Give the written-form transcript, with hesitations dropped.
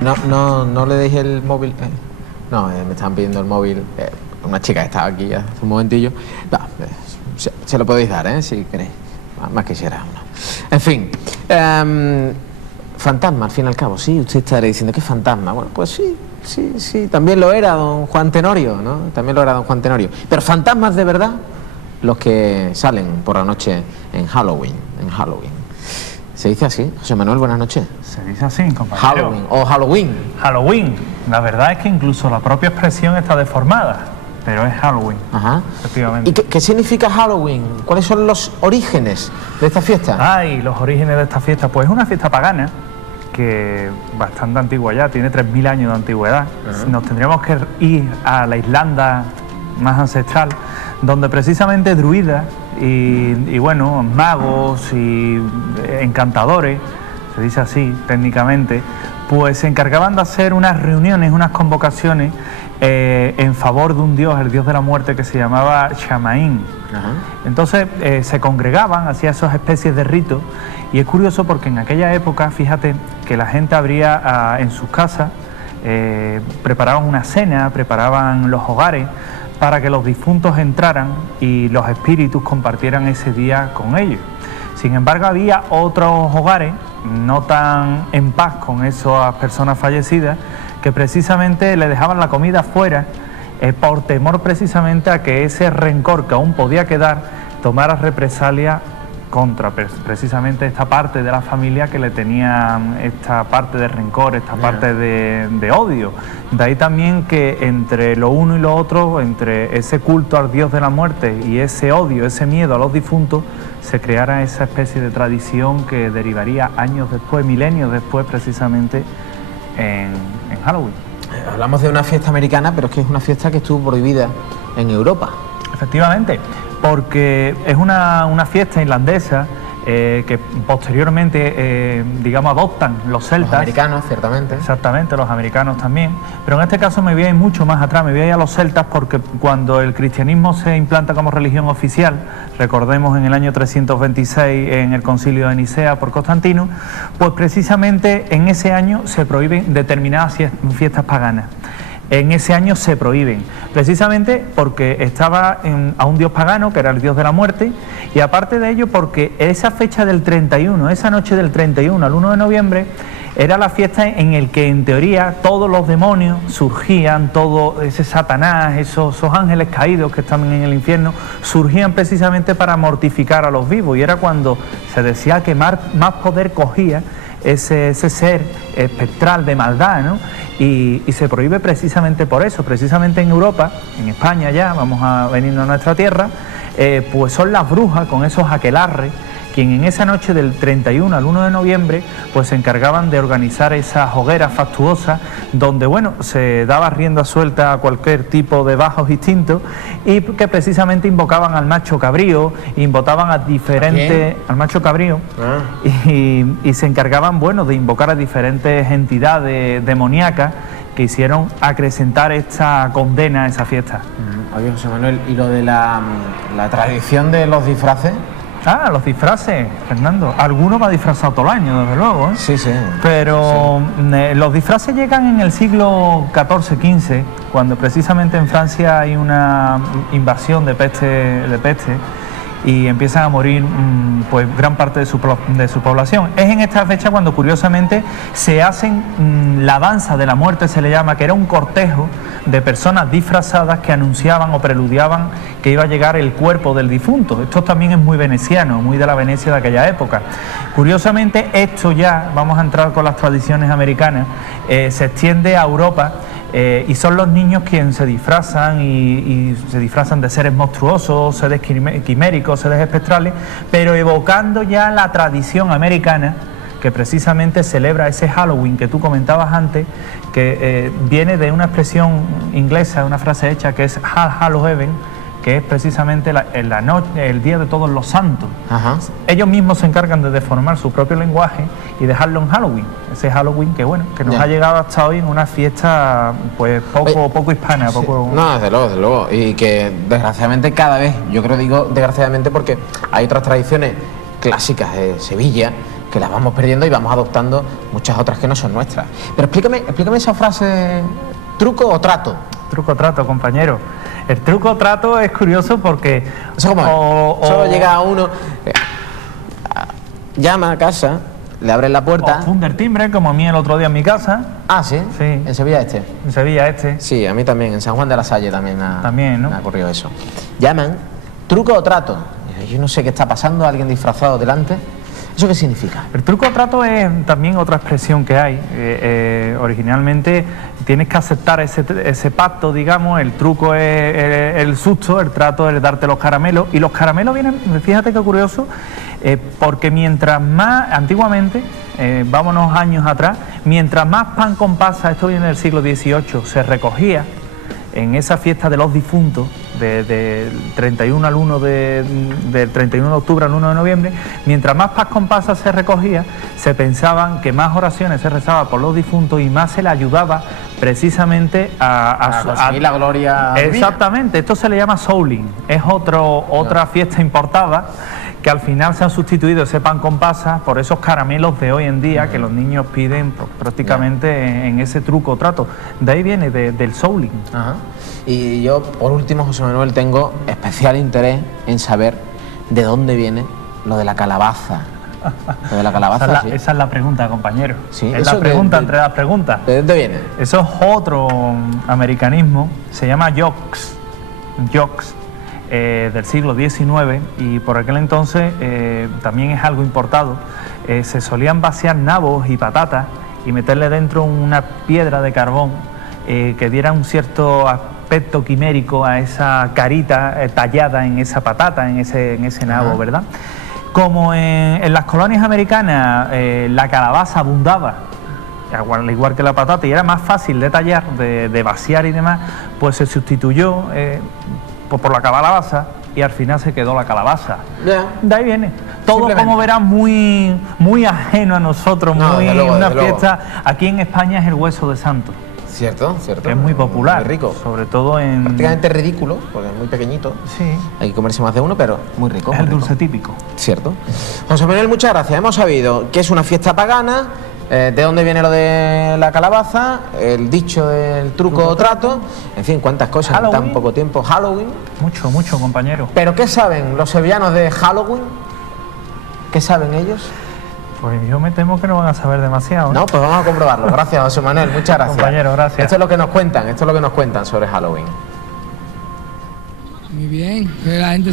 No le deis el móvil. No, me están pidiendo el móvil. Una chica que estaba aquí hace un momentillo. No, se lo podéis dar, si queréis. Más quisiera uno. En fin. Fantasma, al fin y al cabo. Sí, usted estará diciendo que es fantasma. Bueno, pues sí. También lo era don Juan Tenorio, ¿no? También lo era don Juan Tenorio. Pero fantasmas de verdad, los que salen por la noche en Halloween. ¿Se dice así? José Manuel, buenas noches. Se dice así, compañero. Halloween o Halloween. Halloween. La verdad es que incluso la propia expresión está deformada, pero es Halloween. Ajá. Efectivamente. ¿Y qué significa Halloween? ¿Cuáles son los orígenes de esta fiesta? Ay, los orígenes de esta fiesta. Pues es una fiesta pagana que bastante antigua ya, tiene 3000 años de antigüedad. Nos tendríamos que ir a la Irlanda más ancestral, donde precisamente druidas y bueno, magos y encantadores, se dice así técnicamente, pues se encargaban de hacer unas reuniones, unas convocaciones en favor de un dios, el dios de la muerte, que se llamaba Shamaín. Entonces se congregaban, hacían esas especies de ritos, y es curioso porque en aquella época, fíjate, que la gente abría en sus casas, preparaban una cena, preparaban los hogares para que los difuntos entraran y los espíritus compartieran ese día con ellos. Sin embargo, había otros hogares no tan en paz con esas personas fallecidas, que precisamente le dejaban la comida fuera por temor precisamente a que ese rencor que aún podía quedar tomara represalia contra precisamente esta parte de la familia que le tenía esta parte de rencor, esta parte de odio. De ahí también que entre lo uno y lo otro, entre ese culto al dios de la muerte y ese odio, ese miedo a los difuntos, se creara esa especie de tradición que derivaría años después, milenios después, precisamente en Halloween. Hablamos de una fiesta americana, pero es que es una fiesta que estuvo prohibida en Europa. Efectivamente, porque es una fiesta irlandesa que posteriormente, digamos, adoptan los celtas. Los americanos, ciertamente. Exactamente, los americanos también. Pero en este caso me voy a ir mucho más atrás, me voy a ir a los celtas, porque cuando el cristianismo se implanta como religión oficial, recordemos en el año 326 en el concilio de Nicea por Constantino, pues precisamente en ese año se prohíben determinadas fiestas paganas. En ese año se prohíben, precisamente porque estaba a un dios pagano, que era el dios de la muerte, y aparte de ello porque esa fecha del 31, esa noche del 31 al 1 de noviembre, era la fiesta en el que en teoría todos los demonios surgían, todo ese Satanás, esos ángeles caídos que estaban en el infierno, surgían precisamente para mortificar a los vivos, y era cuando se decía que más poder cogía ese ser espectral de maldad, ¿no? Y se prohíbe precisamente por eso. Precisamente en Europa, en España ya, vamos a venir a nuestra tierra, pues son las brujas con esos aquelarres quien en esa noche del 31 al 1 de noviembre pues se encargaban de organizar esas hogueras fastuosas donde, bueno, se daba rienda suelta a cualquier tipo de bajos instintos, y que precisamente invocaban al macho cabrío, invocaban a diferentes... al macho cabrío, y se encargaban, bueno, de invocar a diferentes entidades demoníacas que hicieron acrecentar esta condena a esa fiesta. Oye, José Manuel, ¿y lo de la tradición de los disfraces? Ah, los disfraces, Fernando. Alguno va disfrazado todo el año, desde luego, ¿eh? Sí, sí. Pero sí. Los disfraces llegan en el siglo XIV-XV, cuando precisamente en Francia hay una invasión de peste y empiezan a morir pues gran parte de su población. Es en esta fecha cuando curiosamente se hacen la danza de la muerte, se le llama, que era un cortejo de personas disfrazadas que anunciaban o preludiaban que iba a llegar el cuerpo del difunto. Esto también es muy veneciano, muy de la Venecia de aquella época. Curiosamente, esto ya, vamos a entrar con las tradiciones americanas, se extiende a Europa. Y son los niños quienes se disfrazan y se disfrazan de seres monstruosos, seres quiméricos, seres espectrales, pero evocando ya la tradición americana que precisamente celebra ese Halloween que tú comentabas antes, que viene de una expresión inglesa, una frase hecha que es Halloween, que es precisamente el día de todos los santos. Ajá. Ellos mismos se encargan de deformar su propio lenguaje y dejarlo en Halloween, ese Halloween que bueno, que nos ha llegado hasta hoy en una fiesta pues poco hispana. Sí. No, desde luego, y que desgraciadamente cada vez, yo creo digo desgraciadamente porque hay otras tradiciones clásicas de Sevilla que las vamos perdiendo y vamos adoptando muchas otras que no son nuestras. Pero explícame esa frase, ¿truco o trato? Truco o trato, compañero. El truco o trato es curioso porque... ¿Eso cómo es? Solo llega uno, llama a casa, le abren la puerta... O funde el timbre, como a mí el otro día en mi casa. Ah, ¿sí? Sí. ¿En Sevilla Este? En Sevilla Este. Sí, a mí también, en San Juan de la Salle también ¿no? me ha ocurrido eso. Llaman, ¿truco o trato? Yo no sé qué está pasando, alguien disfrazado delante. ¿Eso qué significa? El truco o trato es también otra expresión que hay. Originalmente tienes que aceptar ese pacto, digamos. El truco es el susto, el trato es darte los caramelos. Y los caramelos vienen, fíjate qué curioso, porque mientras más, antiguamente, vámonos años atrás, mientras más pan con pasas, esto viene del siglo XVIII, se recogía en esa fiesta de los difuntos, del 31 al 1 del 31 de octubre al 1 de noviembre, mientras más pan con pasas se recogía, se pensaban que más oraciones se rezaba por los difuntos y más se le ayudaba precisamente a conseguir la gloria. Exactamente, esto se le llama souling, es otra fiesta importada, que al final se han sustituido ese pan con pasas por esos caramelos de hoy en día que los niños piden prácticamente en ese truco o trato. De ahí viene, del souling. Ajá. Y yo, por último, José Manuel, tengo especial interés en saber de dónde viene lo de la calabaza. Lo de la calabaza, esa es la pregunta, compañero. Sí, es la pregunta entre las preguntas. ¿De dónde viene? Eso es otro americanismo, se llama jokes. Del siglo XIX, y por aquel entonces también es algo importado. Se solían vaciar nabos y patatas y meterle dentro una piedra de carbón que diera un cierto aspecto quimérico a esa carita tallada en esa patata, en ese nabo, ¿verdad? Como en las colonias americanas la calabaza abundaba, al igual que la patata, y era más fácil de tallar, de vaciar y demás, pues se sustituyó por la calabaza y al final se quedó la calabaza. De ahí viene. Todo, como verás, muy ajeno a nosotros, una fiesta. Aquí en España es el hueso de santo. Cierto. Que es muy popular. Muy rico. Sobre todo en... Prácticamente ridículo, porque es muy pequeñito. Sí. Hay que comerse más de uno, pero muy rico. Es el dulce típico. Cierto. José Manuel, muchas gracias. Hemos sabido que es una fiesta pagana, de dónde viene lo de la calabaza, el dicho del truco o trato, en fin, cuántas cosas en tan poco tiempo. Halloween. Mucho, compañero. ¿Pero qué saben los sevillanos de Halloween? ¿Qué saben ellos? Pues yo me temo que no van a saber demasiado. No, pues vamos a comprobarlo. Gracias, José Manuel, muchas gracias. Compañero, gracias. Esto es lo que nos cuentan sobre Halloween. Muy bien, que la gente